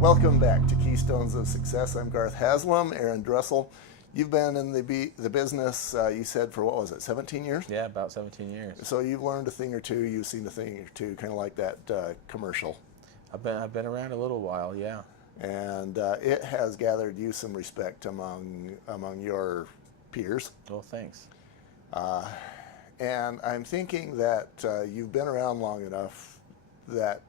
Welcome back to Keystones of Success. I'm Garth Haslam. Aaron Dressel. You've been in the business, you said, for what was it, 17 years? Yeah, about 17 years. So you've learned a thing or two, you've seen a thing or two, kind of like that commercial. I've been around a little while, yeah. And it has gathered you some respect among your peers. Well, thanks. And I'm thinking that you've been around long enough that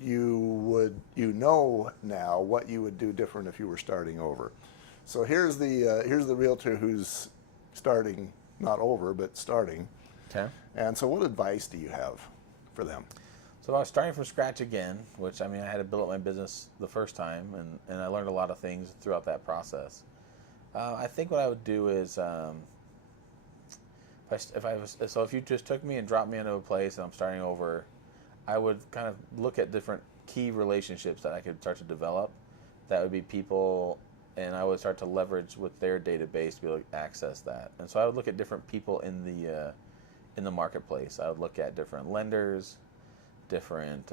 you know now what you would do different if you were starting over. So here's the realtor who's starting, not over, but starting. Okay. And so what advice do you have for them? So I was starting from scratch again, which, I had to build up my business the first time, and I learned a lot of things throughout that process. I think what I would do is, if you just took me and dropped me into a place and I'm starting over, I would kind of look at different key relationships that I could start to develop. That would be people, and I would start to leverage with their database to be able to access that. And so I would look at different people in the marketplace. I would look at different lenders, different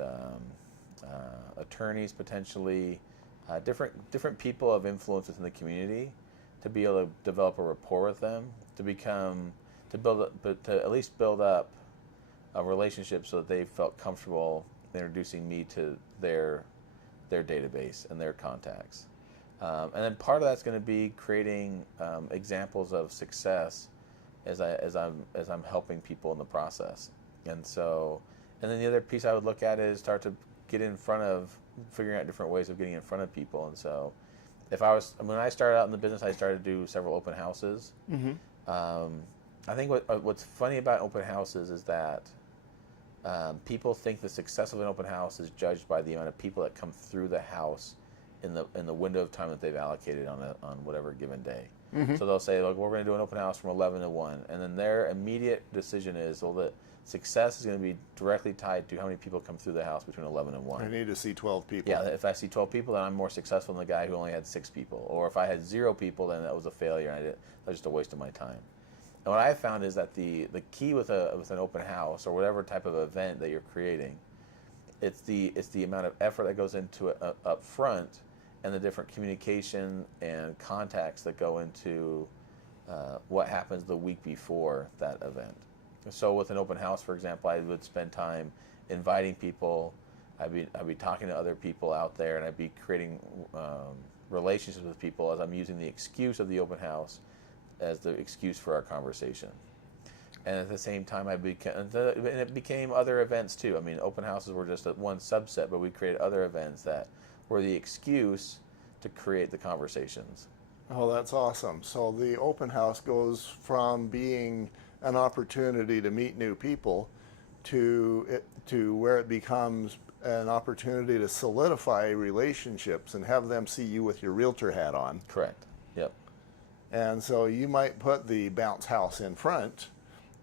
attorneys potentially, different people of influence within the community, to be able to develop a rapport with them, to at least build up a relationship so that they felt comfortable introducing me to their database and their contacts. And then part of that's going to be creating examples of success as I'm helping people in the process. And then the other piece I would look at is start to get in front of figuring out different ways of getting in front of people. And so when I started out in the business, I started to do several open houses. Mm-hmm. I think what's funny about open houses is that people think the success of an open house is judged by the amount of people that come through the house in the window of time that they've allocated on whatever given day. Mm-hmm. So they'll say, look, we're going to do an open house from 11 to 1, and then their immediate decision is, well, the success is going to be directly tied to how many people come through the house between 11 and 1. I need to see 12 people. Yeah, if I see 12 people, then I'm more successful than the guy who only had 6 people. Or if I had 0 people, then that was a failure, and that was just a waste of my time. And what I found is that the key with an open house or whatever type of event that you're creating, it's the amount of effort that goes into it up front, and the different communication and contacts that go into what happens the week before that event. So with an open house, for example, I would spend time inviting people. I'd be talking to other people out there, and I'd be creating relationships with people as I'm using the excuse of the open house as the excuse for our conversation. And at the same time, it became other events too. Open houses were just one subset, but we created other events that were the excuse to create the conversations. Oh, that's awesome. So the open house goes from being an opportunity to meet new people to where it becomes an opportunity to solidify relationships and have them see you with your realtor hat on. Correct. Yep. And so you might put the bounce house in front,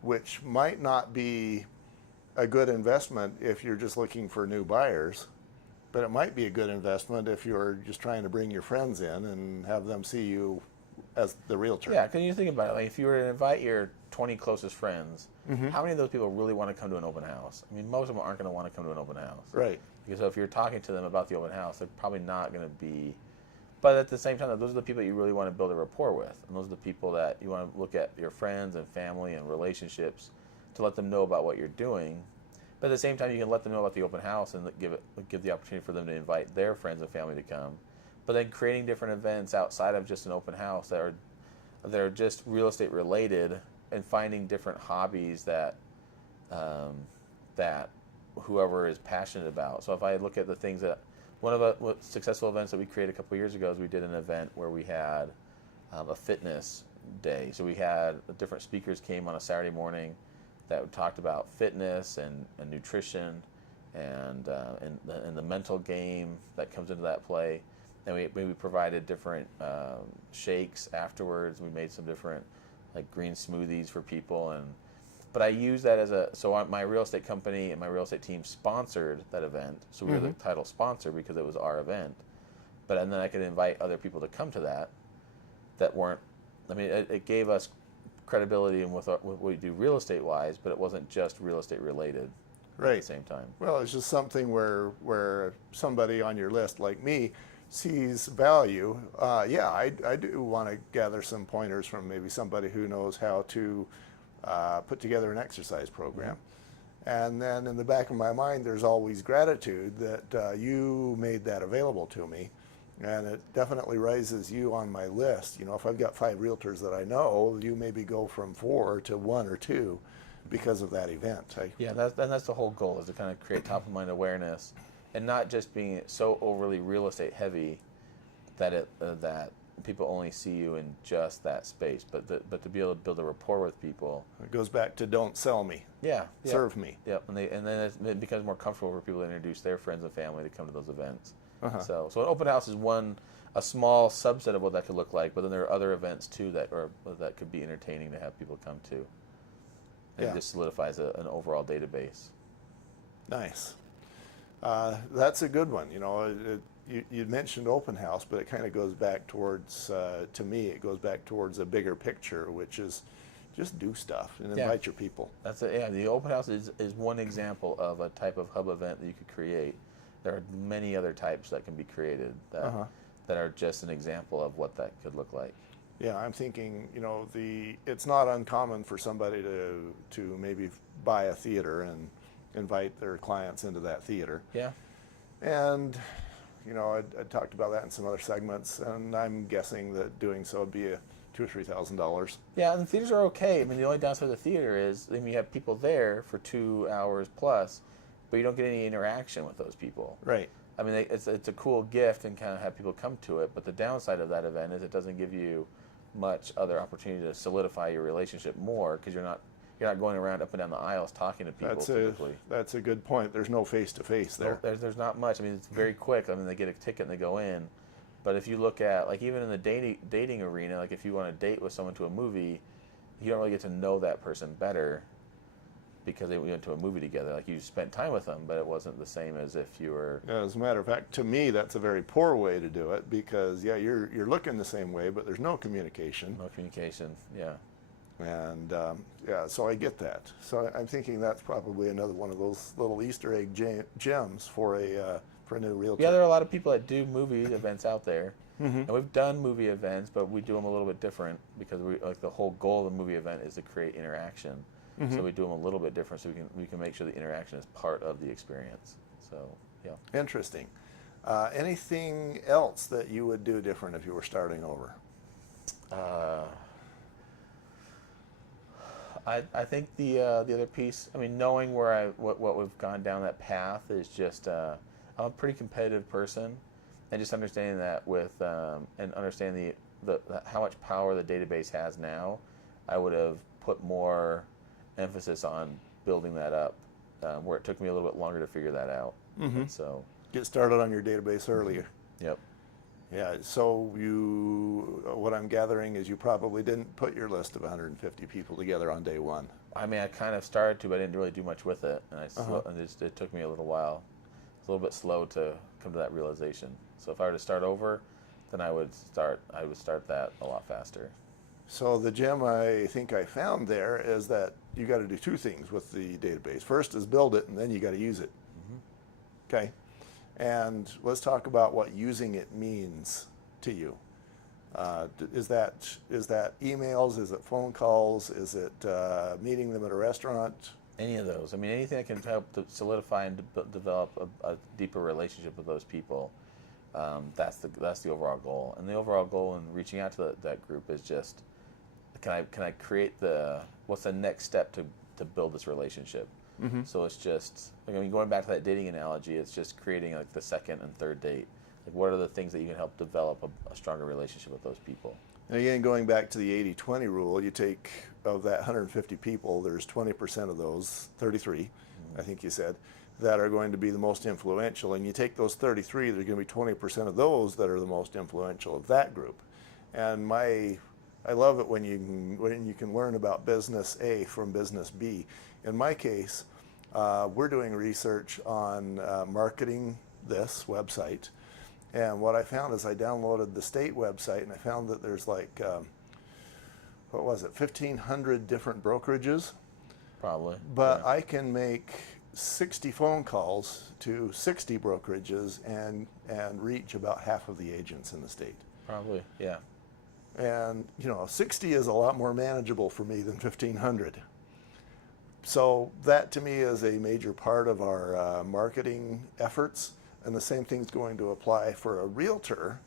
which might not be a good investment if you're just looking for new buyers, but it might be a good investment if you're just trying to bring your friends in and have them see you as the realtor. Yeah, because you think about it, like if you were to invite your 20 closest friends, Mm-hmm. how many of those people really want to come to an open house? Most of them aren't going to want to come to an open house. Right. Because if you're talking to them about the open house, they're probably not going to be. But at the same time, those are the people you really want to build a rapport with. And those are the people that you want to look at your friends and family and relationships to let them know about what you're doing. But at the same time, you can let them know about the open house and give the opportunity for them to invite their friends and family to come. But then creating different events outside of just an open house that are just real estate related, and finding different hobbies that whoever is passionate about. So if I look at the things that one of the successful events that we created a couple of years ago is we did an event where we had a fitness day. So we had different speakers came on a Saturday morning that talked about fitness and nutrition and the mental game that comes into that play. And we provided different shakes afterwards. We made some different green smoothies for people, but I use that my real estate company and my real estate team sponsored that event, so we were the title sponsor because it was our event. And then I could invite other people to come to that weren't. It gave us credibility in with what we do real estate wise, but it wasn't just real estate related. at Right. the same time. Well, it's just something where somebody on your list like me sees value. Yeah, I do want to gather some pointers from maybe somebody who knows how to put together an exercise program. And then in the back of my mind, there's always gratitude that you made that available to me. And it definitely raises you on my list. You know, if I've got 5 realtors that I know, you maybe go from 4 to 1 or 2 because of that event. Yeah, that's the whole goal, is to kind of create top of mind awareness, and not just being so overly real estate heavy that that people only see you in just that space, but to be able to build a rapport with people. It goes back to don't sell me, Yeah, serve me. Yep, and then it becomes more comfortable for people to introduce their friends and family to come to those events. Uh-huh. So an open house is a small subset of what that could look like, but then there are other events too that could be entertaining to have people come to. It Yeah. just solidifies an overall database. Nice. That's a good one. You know, you mentioned open house, but it kind of goes back towards, to me, it goes back towards a bigger picture, which is just do stuff and invite your people. That's it. Yeah, the open house is one example of a type of hub event that you could create. There are many other types that can be created that are just an example of what that could look like. Yeah, I'm thinking, you know, it's not uncommon for somebody to maybe buy a theater and invite their clients into that theater. Yeah. And, you know, I talked about that in some other segments, and I'm guessing that doing so would be $2,000 or $3,000. Yeah, and the theaters are okay. I mean, the only downside of the theater is, I mean, you have people there for 2 hours plus, but you don't get any interaction with those people. Right. I mean, it's a cool gift and kind of have people come to it, but the downside of that event is it doesn't give you much other opportunity to solidify your relationship more, because you're not going around up and down the aisles talking to people typically. That's a good point. There's no face-to-face there. There's not much. I mean, it's very quick. I mean, they get a ticket and they go in. But if you look at, like, even in the dating arena, like if you want to date with someone to a movie, you don't really get to know that person better because they went to a movie together. Like, you spent time with them, but it wasn't the same as if you were... As a matter of fact, to me, that's a very poor way to do it, because, yeah, you're looking the same way, but there's no communication. No communication, yeah. And, yeah, so I get that. So I'm thinking that's probably another one of those little Easter egg gems for a new realtor. Yeah, there are a lot of people that do movie events out there. And we've done movie events, but we do them a little bit different, because the whole goal of the movie event is to create interaction. So we do them a little bit different, so we can make sure the interaction is part of the experience. So, yeah. Interesting. Anything else that you would do different if you were starting over? I think the other piece, I mean, knowing what we've gone down that path is just, I'm a pretty competitive person, and just understanding that and understanding how much power the database has now, I would have put more emphasis on building that up, where it took me a little bit longer to figure that out. And so, Get started on your database earlier. yep. Yeah, so what I'm gathering is you probably didn't put your list of 150 people together on day one. I mean, I kind of started to, but I didn't really do much with it, and it took me a little while. It's a little bit slow to come to that realization. So if I were to start over, then I would start that a lot faster. So the gem I think I found there is that you got to do 2 things with the database. First is build it, and then you got to use it. Okay, and let's talk about what using it means to you. Is that emails? Is it phone calls? Is it meeting them at a restaurant? Any of those. I mean, anything that can help to solidify and develop a deeper relationship with those people. That's the overall goal. And the overall goal in reaching out to that group is just, can I create what's the next step to build this relationship? So it's just, I mean, going back to that dating analogy, it's just creating like the second and third date. Like, what are the things that you can help develop a stronger relationship with those people? And again, going back to the 80-20 rule, you take, of that 150 people, there's 20% of those, 33, I think you said, that are going to be the most influential. And you take those 33, there's going to be 20% of those that are the most influential of that group. And I love it when you can learn about business A from business B. In my case, we're doing research on marketing this website. And what I found is I downloaded the state website, and I found that there's like, 1,500 different brokerages. Probably. But yeah. I can make 60 phone calls to 60 brokerages and reach about half of the agents in the state. Probably, yeah. And 60 is a lot more manageable for me than 1,500. So that to me is a major part of our marketing efforts, and the same thing's going to apply for a realtor.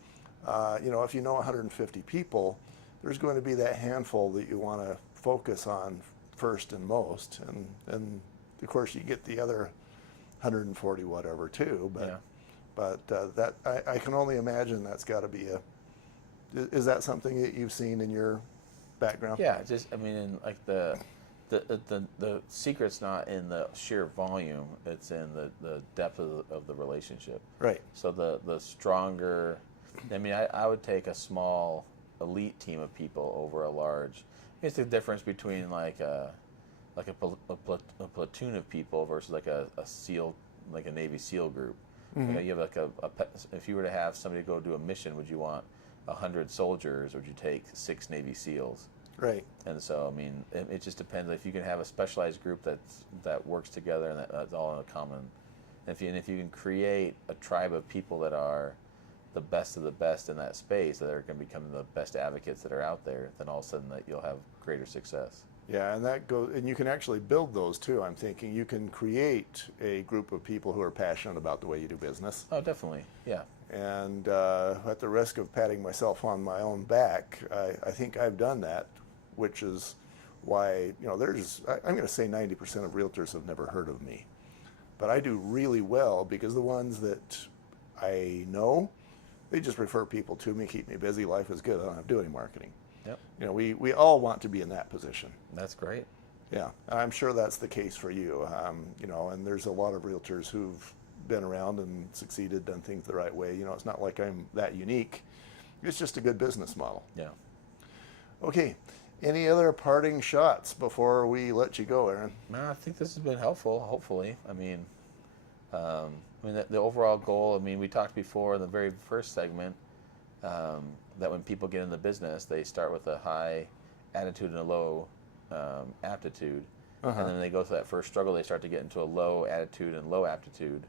If you know 150 people, there's going to be that handful that you want to focus on first and most, and of course you get the other 140 whatever too. But Yeah. that I can only imagine that's got to be a. Is that something that you've seen in your background? Yeah, in like the secret's not in the sheer volume; it's in the depth of the relationship. Right. So the stronger, I would take a small elite team of people over a large. It's the difference between like a platoon of people versus like a SEAL, like a Navy SEAL group. Mm-hmm. You have like if you were to have somebody go do a mission, would you want 100 soldiers, or would you take 6 Navy SEALs? Right. And so, it just depends. If you can have a specialized group that works together and that's all in a common, if you can create a tribe of people that are the best of the best in that space, that are going to become the best advocates that are out there, then all of a sudden that you'll have greater success. Yeah, and you can actually build those too. I'm thinking you can create a group of people who are passionate about the way you do business. Oh, definitely, yeah. And at the risk of patting myself on my own back, I think I've done that, which is why, I'm going to say 90% of realtors have never heard of me. But I do really well because the ones that I know, they just refer people to me, keep me busy, life is good, I don't have to do any marketing. Yep. We all want to be in that position. That's great. Yeah, and I'm sure that's the case for you. And there's a lot of realtors who've been around and succeeded, done things the right way. It's not like I'm that unique. It's just a good business model. Yeah. Okay, any other parting shots before we let you go, Aaron? No, I think this has been helpful, hopefully. The overall goal, we talked before in the very first segment, that when people get in the business, they start with a high attitude and a low aptitude. Uh-huh. And then they go through that first struggle, they start to get into a low attitude and low aptitude.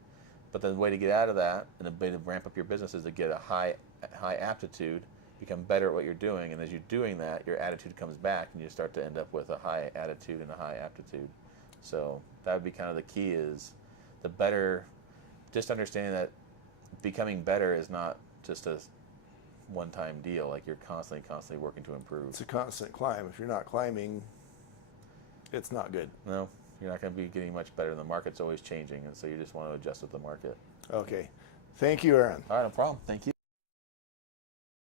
But then the way to get out of that, and the way to ramp up your business, is to get a high aptitude, become better at what you're doing, and as you're doing that, your attitude comes back, and you start to end up with a high attitude and a high aptitude. So that would be kind of the key, is the better, just understanding that becoming better is not just a one-time deal. Like, you're constantly working to improve. It's a constant climb. If you're not climbing, it's not good. No, you're not going to be getting much better. The market's always changing, and so you just want to adjust with the market. Okay. Thank you, Aaron. All right, no problem. Thank you.